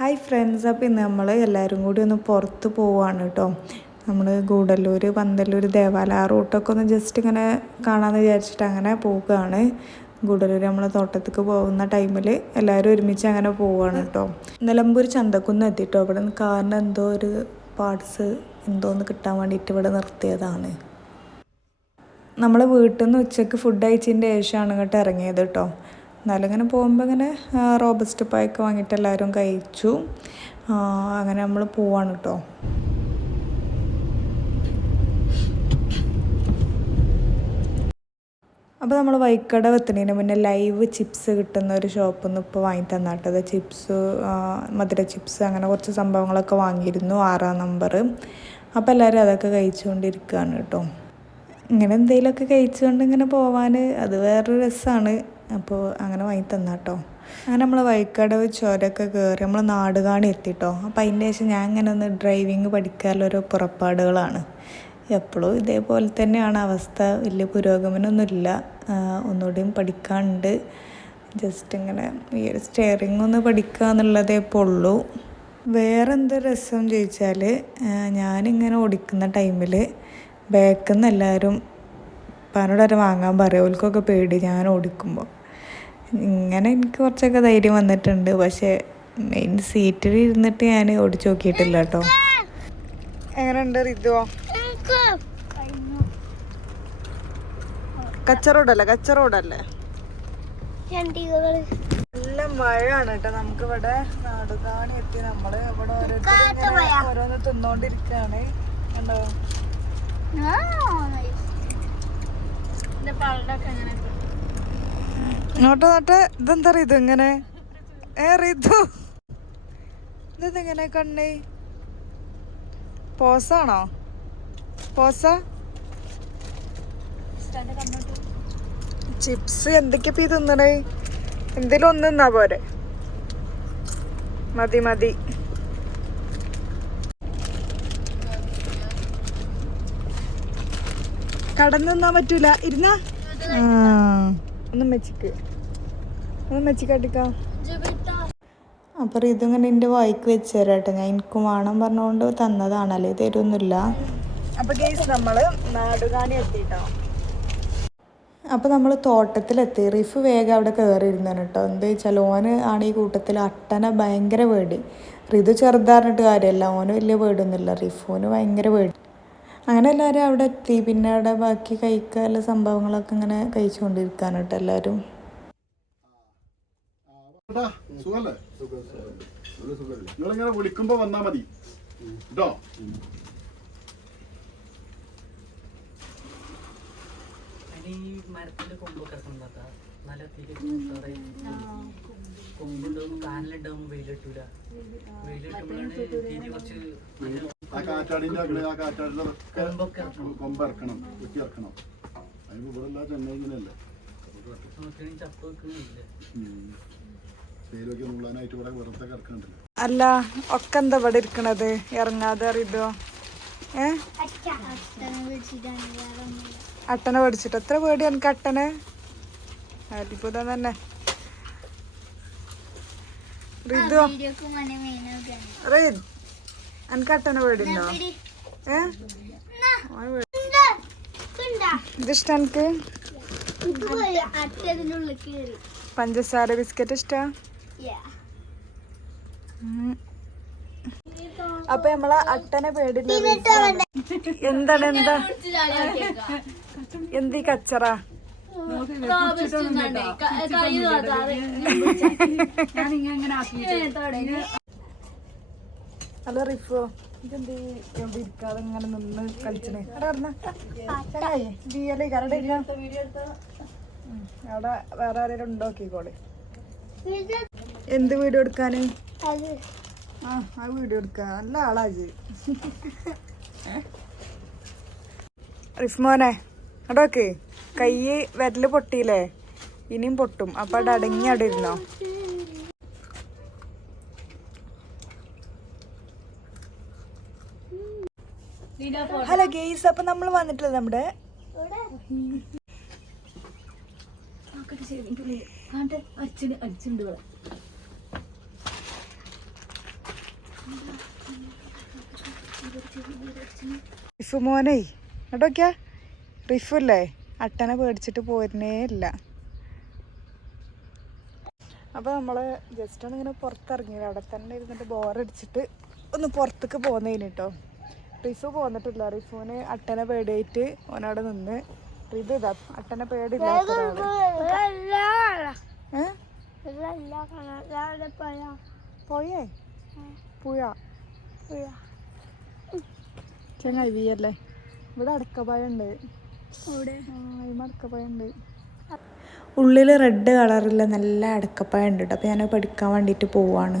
Hi friends അപ്പോൾ ഇന്ന് നമ്മൾ എല്ലാവരും കൂടി ഒന്ന് പുറത്ത് പോവാണ് കേട്ടോ നമ്മൾ ഗൂഡല്ലൂർ പന്തല്ലൂർ ദേവാലയ റൂട്ടൊക്കെ ഒന്ന് ജസ്റ്റ് ഇങ്ങനെ കാണാമെന്ന് വിചാരിച്ചിട്ട് അങ്ങനെ പോവുകയാണ് ഗൂഡല്ലൂർ നമ്മൾ തോട്ടത്തേക്ക് പോകുന്ന ടൈമിൽ എല്ലാവരും ഒരുമിച്ച് അങ്ങനെ പോവുകയാണ് കേട്ടോ നിലമ്പൂർ ചന്തക്കുന്ന് എത്തിട്ടോ? ഇവിടെ നിന്ന് കാറിന് എന്തോ ഒരു പാർട്സ് എന്തോന്ന് കിട്ടാൻ വേണ്ടിയിട്ട് ഇവിടെ നിർത്തിയതാണ്. നമ്മൾ വീട്ടിൽ നിന്ന് ഉച്ചയ്ക്ക് ഫുഡ് കഴിച്ചതിന്റെ ശേഷമാണ് ഇങ്ങോട്ട് ഇറങ്ങിയത് കേട്ടോ എന്നാലും ഇങ്ങനെ പോകുമ്പോൾ ഇങ്ങനെ റോബസ്റ്റ് പായൊക്കെ വാങ്ങിയിട്ട് എല്ലാവരും കഴിച്ചു. അങ്ങനെ നമ്മൾ പോവാണ് കേട്ടോ അപ്പോൾ നമ്മൾ വൈക്കട വെത്തുന്നതിന് മുന്നേ ലൈവ് ചിപ്സ് കിട്ടുന്ന ഒരു ഷോപ്പിൽ നിന്ന് ഇപ്പോൾ വാങ്ങി തന്നാട്ടത് ചിപ്സ് മധുര ചിപ്സ് അങ്ങനെ കുറച്ച് സംഭവങ്ങളൊക്കെ വാങ്ങിയിരുന്നു ആറാം നമ്പർ. അപ്പോൾ എല്ലാവരും അതൊക്കെ കഴിച്ചുകൊണ്ടിരിക്കുകയാണ് കേട്ടോ ഇങ്ങനെ എന്തെങ്കിലുമൊക്കെ കഴിച്ചുകൊണ്ട് ഇങ്ങനെ പോവാൻ അത് വേറൊരു രസമാണ് അപ്പോൾ അങ്ങനെ വാങ്ങി തന്നാട്ടോ അങ്ങനെ നമ്മൾ വൈക്കടവ് ചുരമൊക്കെ കയറി നമ്മൾ നാടുകാണി എത്തിട്ടോ. അപ്പോൾ അതിന്റെ ശേഷം ഞാൻ ഇങ്ങനെ ഒന്ന് ഡ്രൈവിങ് പഠിക്കാനുള്ളൊരു പുറപ്പാടുകളാണ്. എപ്പോഴും ഇതേപോലെ തന്നെയാണ് അവസ്ഥ. വലിയ പുരോഗമനമൊന്നുമില്ല ഒന്നുകൂടിയും പഠിക്കാനുണ്ട് ജസ്റ്റ് ഇങ്ങനെ ഈ ഒരു സ്റ്റിയറിംഗ് ഒന്ന് പഠിക്കുക എന്നുള്ളതേ ഇപ്പോൾ ഉള്ളൂ വേറെ എന്ത് രസം ചോദിച്ചാൽ ഞാനിങ്ങനെ ഓടിക്കുന്ന ടൈമിൽ ബാക്കിൽ നിന്ന് എല്ലാവരും പനോടൊരു വാങ്ങാൻ പറയും. ഓൽക്കൊക്കെ പേടി ഞാൻ ഓടിക്കുമ്പോൾ ഇങ്ങനെ എനിക്ക് കുറച്ചൊക്കെ ധൈര്യം വന്നിട്ടുണ്ട്. പക്ഷേ മെയിൻ സീറ്റിൽ ഇരുന്നിട്ട് ഞാൻ ഓടിച്ചു നോക്കിയിട്ടില്ല കേട്ടോ എങ്ങനെയുണ്ട് റിതുവോ? കച്ചറോടല്ലേ കച്ചറോടല്ലേ നല്ല മഴയാണ് കേട്ടോ. നമുക്ക് ഇവിടെ നാടുകാണി എത്തി. നമ്മൾ ഇവിടെ ഓരോരുത്തർ ഓരോന്ന് തിന്നോണ്ടിരിക്കാണ്. കണ്ടോ? നോട്ടെ നോട്ടെ ഇതെന്താ ഇത് ഇങ്ങനെ? ഏ റിതു. ഇതെങ്ങനെ കണ്ണേ? പോസാണോ? പോസ? ചിപ്സ് എന്തൊക്കെയാ ഇപ്പൊ ഈ തിന്നണേ? എന്തേലും ഒന്ന് തിന്നാ പോരെ. മതി മതി. കടന്നു തിന്നാൻ പറ്റൂല. ഇരുന്ന? ഒന്ന് മെച്ചിക്ക്. ഒന്ന് മെച്ചിക്കട്ടിക്കാം അപ്പോൾ ഇതിങ്ങനെ എന്റെ വായിക്ക് വെച്ച് തരാം കേട്ടോ ഞാൻ എനിക്കും വേണം പറഞ്ഞുകൊണ്ട് തന്നതാണല്ലേ. തരുന്നില്ല അപ്പോൾ കേസ് നമ്മൾ നാടുകാണി അപ്പോൾ നമ്മൾ തോട്ടത്തിലെത്തി. റിഫ് വേഗം അവിടെ കയറിയിരുന്നാണ് കേട്ടോ. എന്താ വെച്ചാൽ ഓന് ആണ് ഈ കൂട്ടത്തിൽ അട്ടനെ ഭയങ്കര പേടി. റിതു ചെറുതാറിഞ്ഞിട്ട് കാര്യമല്ല ഓന് വലിയ പേടൊന്നുമില്ല റിഫോന് ഭയങ്കര പേടി. അങ്ങനെ എല്ലാവരും അവിടെ എത്തി. പിന്നെ അവിടെ ബാക്കി കഴിക്കാനുള്ള സംഭവങ്ങളൊക്കെ ഇങ്ങനെ കഴിച്ചുകൊണ്ടിരിക്കാണ് കേട്ടോ എല്ലാവരും. നിങ്ങളിങ്ങനെ വിളിക്കുമ്പോ വന്നാ മതി. കേട്ടോ? മരത്തിന്റെ നല്ല കൊമ്പുണ്ടാവും കാനലുണ്ടാവും വെയിലിട്ടൂല. വെയിലിട്ടുമ്പോഴാണ് തീരെ കുറച്ച് ആ കാറ്റാടിന്റെ അകലെ ആ കാറ്റാടിന്റെ ഒക്കെ കൊമ്പൊക്കെ. ഇറക്കണം കൊമ്പ് ഇറക്കണം വെട്ടി ഇറക്കണം അതിന് ഇവിടെ എല്ലാ ചെന്നൈ ഇങ്ങനെയല്ലേ പേരൊക്കെ നുള്ളാനായിട്ട് ഇവിടെ വെറുതെ കിടക്കണ്ടല്ലോ അല്ല ഒക്കെ എന്താ ഇവിടെ ഇരിക്കണത്? ഇറങ്ങാതെ അറിയോ ഏ? അട്ടനെ പഠിച്ചിട്ട്. എത്ര പേടി എനിക്ക് അട്ടനെ? അത്ഭുതം തന്നെ. റിതു. റിദ് എനിക്ക് അട്ടനെ പേടിണ്ടോ ഏ? ഇതിഷ്ട എനിക്ക് പഞ്ചസാര ബിസ്ക്കറ്റ് ഇഷ്ടാ. അപ്പൊ നമ്മളെ അട്ടനെ പേടില്ല എന്താണ് എന്താ? എന്തീ ഈ കച്ചറ? ഹലോ റിഫോ ഇതെന്ത് എവിടെ ഇരിക്കാതെ ഇങ്ങനെ നിന്ന് കളിച്ചണേ അവിടെ കരടെ അവിടെ വേറെ ആരെങ്കിലും ഉണ്ടാക്കിക്കോളെ എന്ത് വീഡിയോ എടുക്കാന് ആ ആ വീഡിയോ എടുക്ക. നല്ല ആളാ ജി റിഫ്മോനെ അടോക്കെ കൈ വിരൽ പൊട്ടിയില്ലേ? ഇനിയും പൊട്ടും. അപ്പൊ അവിടെ അടങ്ങി അവിടെ ഇരുന്നോ? ഹലോ ഗെയ്സ് അപ്പൊ നമ്മൾ വന്നിട്ടുള്ളത് നമ്മുടെ റിഫു മോനെ ഇങ്ങോട്ടൊക്കെയാ? റിഫു അല്ലേ അട്ടനെ പേടിച്ചിട്ട് പോരുന്നേ ഇല്ല. അപ്പോൾ നമ്മൾ ജസ്റ്റ് ഒന്ന് ഇങ്ങനെ പുറത്തിറങ്ങിയത്. അവിടെ തന്നെ ഇരുന്നിട്ട് ബോറടിച്ചിട്ട് ഒന്ന് പുറത്തേക്ക് പോകുന്നതിന് കേട്ടോ റിഫു പോന്നിട്ടില്ല. റിഫുവിന് അട്ടനെ പേടിയായിട്ട് ഓനവിടെ നിന്ന്. ഇത് ഇതാ അട്ടനെ പേടിയില്ലാത്ത പോയേ? പുഴ. ചെങ്ങായി വീയല്ലേ ഇവിടെ അടക്കപ്പായുണ്ട്. അടക്കപ്പായുണ്ട്. ഉള്ളിൽ റെഡ് കളറിൽ നല്ല അടക്കപ്പായ ഉണ്ട് കേട്ടോ അപ്പോൾ ഞാൻ പഠിക്കാൻ വേണ്ടിട്ട് പോവാണ്.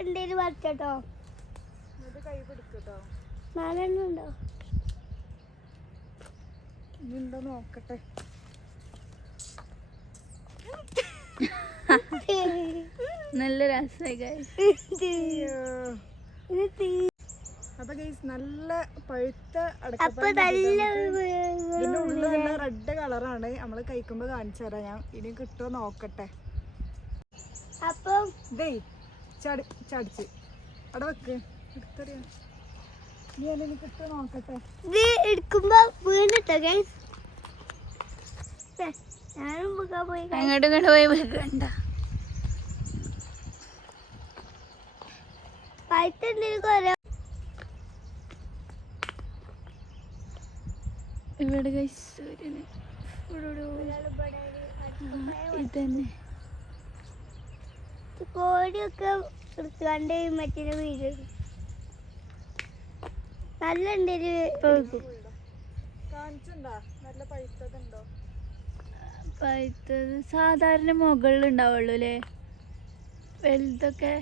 പൈത്ത വരച്ചോട്ടോ നാലെണ്ണം ഉണ്ടോ? ഇനി നോക്കട്ടെ. നല്ല രസമായി അപ്പൊ ഗൈസ് നല്ല പഴുത്ത അപ്പൊ നല്ല ഇതിന്റെ ഉള്ളിൽ നല്ല റെഡ് കളറാണ് നമ്മൾ കഴിക്കുമ്പോ കാണിച്ചു തരാം ഞാൻ. ഇനി കിട്ടുമോ നോക്കട്ടെ. അപ്പൊ ദേ ചടി ചടിച്ച്. അവിടെ വെക്ക്. എടുത്തറിയാം? നീ എന്നെ കിട്ടുമോ നോക്കട്ടെ. ഇത് എടുക്കുമ്പോ വീണിട്ടോ ഗൈസ് ഞാനും പോയി അങ്ങോട്ട് ഇങ്ങോട്ട് പോയി വെക്കണ്ട പൈത്തുണ്ടെങ്കിൽ കൊറേ ഇവിടെ ഗൈസ് ഇതന്നെ. കോഴിയൊക്കെ എടുത്തുകൊണ്ട് മറ്റേ വീട്. നല്ല ഉണ്ടൊരു കാണിച്ചുണ്ടോ നല്ല പഴുത്തതുണ്ടോ പഴുത്തത് സാധാരണ മുകളിൽ ഉണ്ടാവുള്ളൂ അല്ലേ? വലുതൊക്കെ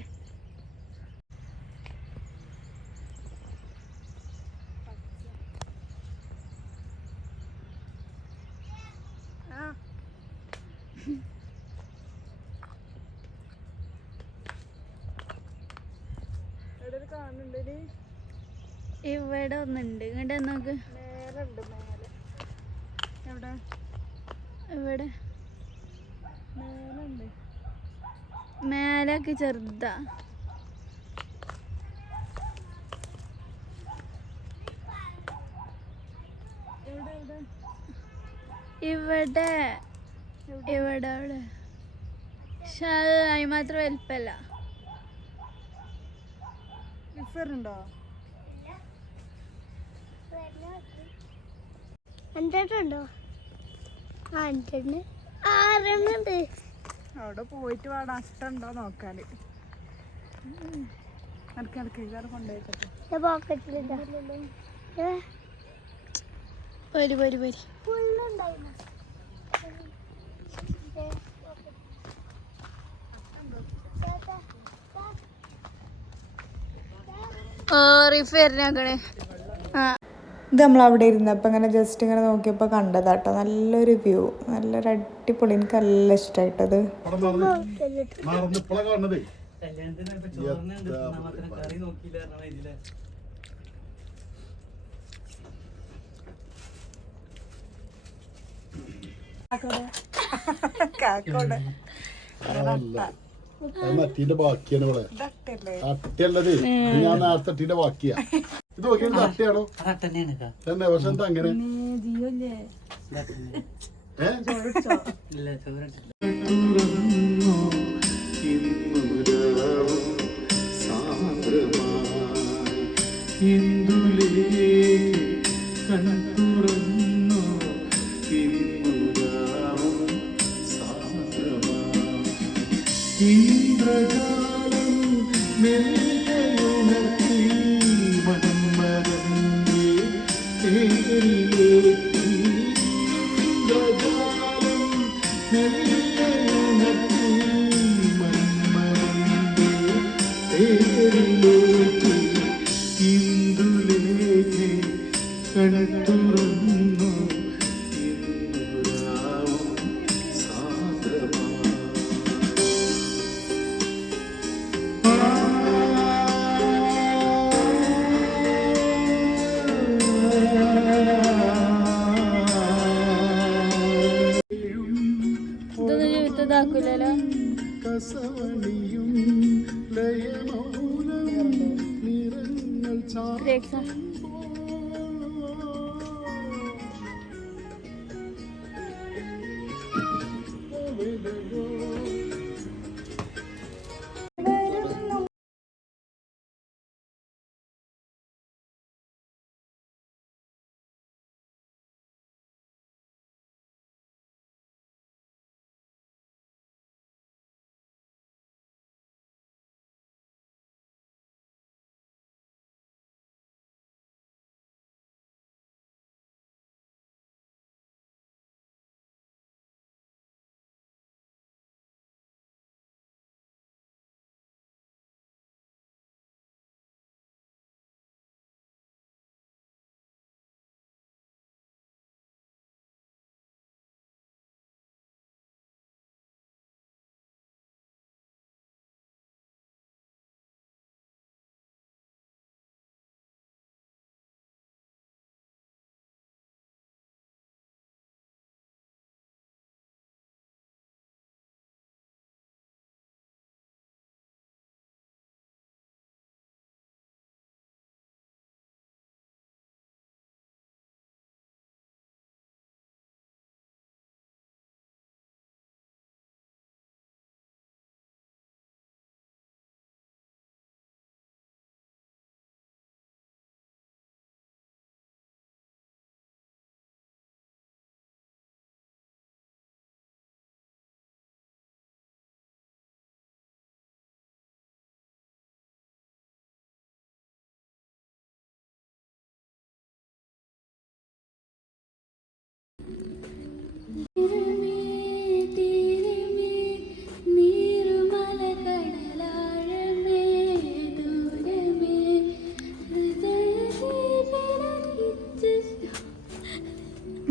ആ എവിടെ കാണുന്നുണ്ട് ഇവിടെ ഒന്നുണ്ട്. ഇങ്ങോട്ട് നോക്ക്. മേലെ ഉണ്ട് മേലെ. എവിടെ? ഇവിടെ. മേലെ ഉണ്ട് മേലൊക്കെ ചെറുതാ. ഇവിടെ. ഇവിടെ അവിടെ. പക്ഷെ അത് അതിന് മാത്രം വലുപ്പല്ല. ഡിഫറുണ്ടോ അഞ്ചെണ്ണുണ്ടോ ആ ആറെണ്ണുണ്ട് ആറെണ്ണം അവിടെ പോയിട്ട് വേണം അഷ്ടണ്ടോ നോക്കാൽ നടക്ക് നടക്ക്. ഇതാണ് കൊണ്ടുപോയിക്കട്ടെ പോക്കറ്റിലുണ്ടോ വരി വരി വരി. റിഫേറിനാക്കണേ ഇത് നമ്മൾ അവിടെ ഇരുന്നപ്പോൾ ഇങ്ങനെ ജസ്റ്റ് ഇങ്ങനെ നോക്കിയപ്പോൾ കണ്ടതാട്ടോ. നല്ലൊരു വ്യൂ നല്ലൊരു അടിപൊളി. എനിക്ക് നല്ല ഇഷ്ടമായിട്ടത് കാക്കോടെ. അതല്ല അത് മറ്റീന്റെ ബാക്കിയാണ് ഇവിടെ. ഇതട്ടല്ലേ ഇത് ഞാൻ നേരത്തെ അട്ടീന്റെ ബാക്കിയാ. ഇത് നോക്കിയത് കാ തന്നെ പക്ഷെ എന്താ അങ്ങനെ? ഏ? ഇന്ദ്രജാലം മെല്ലയുണർത്തി മന്മകന്റെ ഏ ജീവിതത്താക്കൂലല്ലോ കസവണിയും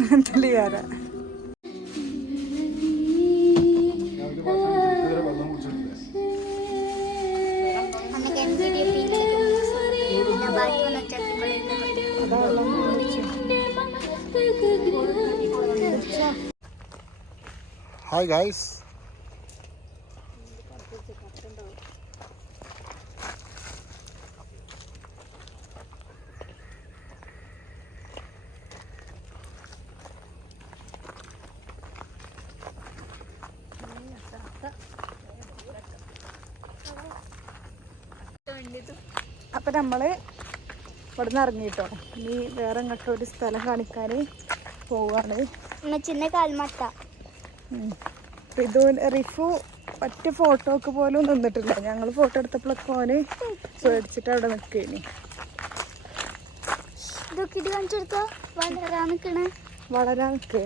വന്ന ഹായ് ഗായ്സ് അപ്പം നമ്മൾ ഇവിടെ നിന്ന് ഇറങ്ങിയിട്ടോ. ഇനി വേറെ ഇങ്ങോട്ട് ഒരു സ്ഥലം കാണിക്കാൻ പോവാണ്. ഉമ്മച്ചിന്റെ കാൽമട്ട. ഇത് റിഫു ഒറ്റ ഫോട്ടോക്ക് പോലും നിന്നിട്ടില്ല. ഞങ്ങൾ ഫോട്ടോ എടുത്തപ്പോഴൊക്കെ ഓന് ചോദിച്ചിട്ട് അവിടെ നിൽക്കേനി വളരാൻ നിൽക്കേ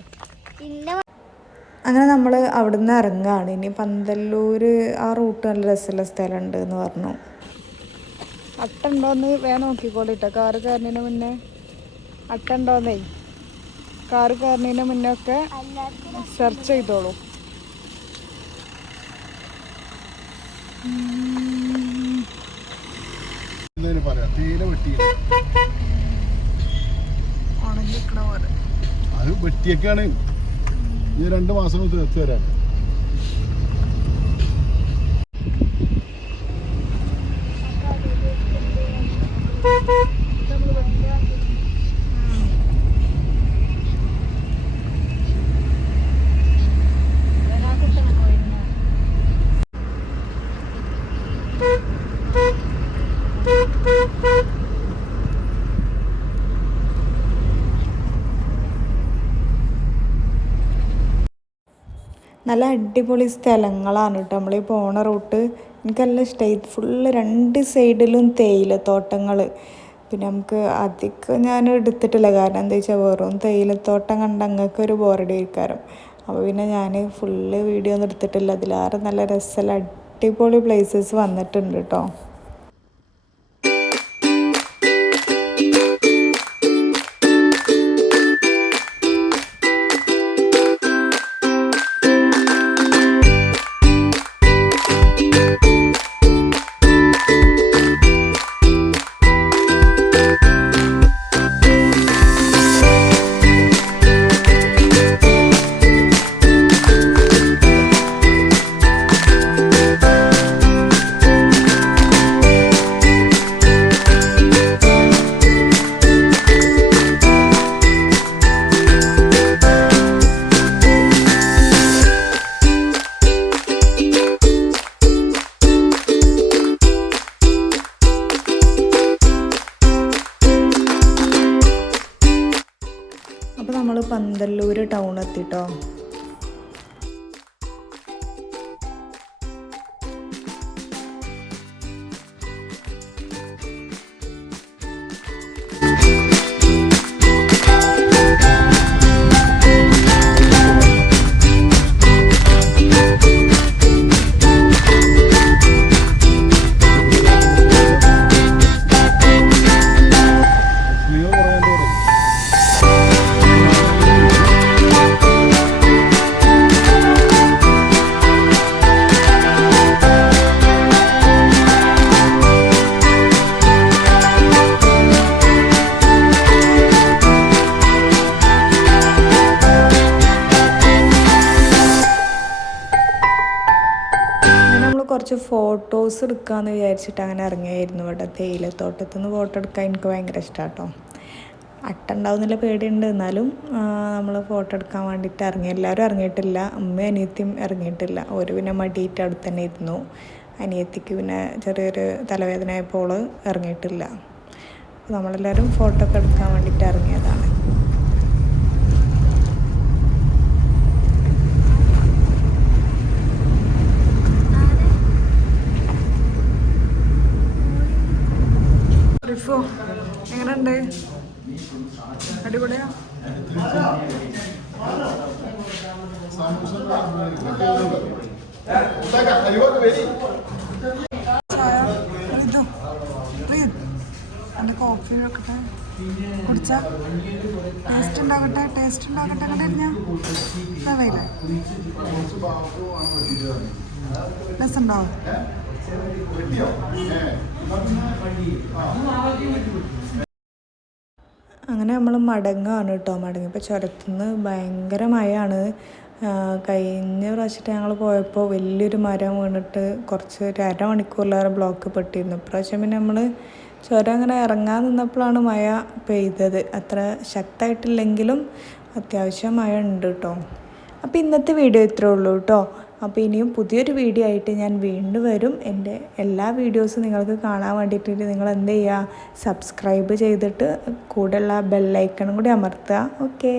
അങ്ങനെ നമ്മൾ അവിടുന്ന് ഇറങ്ങുകയാണ് ഇനി പന്തല്ലൂർ ആ റൂട്ട് നല്ല രസമുള്ള സ്ഥലമുണ്ട് എന്ന് പറഞ്ഞു. അട്ടുണ്ടോന്ന് വേണം നോക്കിക്കോളിട്ടോ കാറ് കയറുന്നതിന് മുന്നേ അട്ടുണ്ടോന്നേ. കാറ് കയറുന്നതിന് മുന്നേ ഒക്കെ സെർച്ച് ചെയ്തോളൂ തീരെ അത് വെട്ടിയൊക്കെയാണ് ഈ രണ്ട് മാസം കൊണ്ട് നല്ല അടിപൊളി സ്ഥലങ്ങളാണ് കേട്ടോ. നമ്മൾ ഈ പോണ റൂട്ട് എനിക്കെല്ലാം ഇഷ്ടമായി ഫുള്ള് രണ്ട് സൈഡിലും തേയില തോട്ടങ്ങൾ പിന്നെ നമുക്ക് അധികം ഞാൻ എടുത്തിട്ടില്ല. കാരണം എന്താ വെച്ചാൽ വെറും തേയിലത്തോട്ടം കണ്ട അങ്ങക്ക് ഒരു ബോറടി ഇരിക്കാരം അപ്പോൾ പിന്നെ ഞാൻ ഫുള്ള് വീഡിയോ ഒന്നും എടുത്തിട്ടില്ല. അതിലാറ് നല്ല രസമുള്ള അടിപൊളി പ്ലേസസ് വന്നിട്ടുണ്ട് കേട്ടോ കുറച്ച് ഫോട്ടോസ് എടുക്കാമെന്ന് വിചാരിച്ചിട്ട് അങ്ങനെ ഇറങ്ങിയായിരുന്നു. ഇവിടെ തേയിലത്തോട്ടത്തു നിന്ന് ഫോട്ടോ എടുക്കാൻ എനിക്ക് ഭയങ്കര ഇഷ്ടമാണ് കേട്ടോ അട്ടുണ്ടാവുന്നില്ല പേടിയുണ്ട്. എന്നാലും നമ്മൾ ഫോട്ടോ എടുക്കാൻ വേണ്ടിയിട്ട് ഇറങ്ങി. എല്ലാവരും ഇറങ്ങിയിട്ടില്ല. അമ്മയും അനിയത്തിയും ഇറങ്ങിയിട്ടില്ല. ഒരു പിന്നെ മടിയിട്ട് അടുത്ത് തന്നെ ഇരുന്നു. അനിയത്തിക്ക് പിന്നെ ചെറിയൊരു തലവേദന ആയപ്പോൾ ഇറങ്ങിയിട്ടില്ല. നമ്മളെല്ലാവരും ഫോട്ടോ ഒക്കെ എടുക്കാൻ വേണ്ടിയിട്ട് ഇറങ്ങിയതാണ് റിഫു എങ്ങനെയുണ്ട് അടിപൊളിയാ. കോഫി വെക്കട്ടെ കുടിച്ച. ടേസ്റ്റ് ഉണ്ടാകട്ടെ ടേസ്റ്റ് ഉണ്ടാകട്ടെ കണ്ടിരുന്ന അങ്ങനെ നമ്മൾ മടങ്ങാണ് കേട്ടോ. മടങ്ങിയപ്പോൾ ചുരത്തുനിന്ന് ഭയങ്കര മഴയാണ്. കഴിഞ്ഞ പ്രാവശ്യത്തെ ഞങ്ങൾ പോയപ്പോൾ വലിയൊരു മരം വീണിട്ട് കുറച്ച് ഒരു അരമണിക്കൂറിലേറെ ബ്ലോക്ക് പെട്ടിരുന്നു. ഇപ്രാവശ്യം പിന്നെ നമ്മൾ ചുരം അങ്ങനെ ഇറങ്ങാൻ നിന്നപ്പോഴാണ് മഴ പെയ്തത്. അത്ര ശക്തമായിട്ടില്ലെങ്കിലും അത്യാവശ്യം മഴ ഉണ്ട് കേട്ടോ. അപ്പോൾ ഇന്നത്തെ വീഡിയോ ഇത്രേ ഉള്ളൂ കേട്ടോ. അപ്പോൾ ഇനിയും പുതിയൊരു വീഡിയോ ആയിട്ട് ഞാൻ വീണ്ടും വരും. എന്റെ എല്ലാ വീഡിയോസും നിങ്ങൾക്ക് കാണാൻ വേണ്ടിയിട്ട് നിങ്ങൾ എന്ത് ചെയ്യുക? സബ്സ്ക്രൈബ് ചെയ്തിട്ട് കൂടെയുള്ള ബെല്ലൈക്കണും കൂടി അമർത്തുക. ഓക്കെ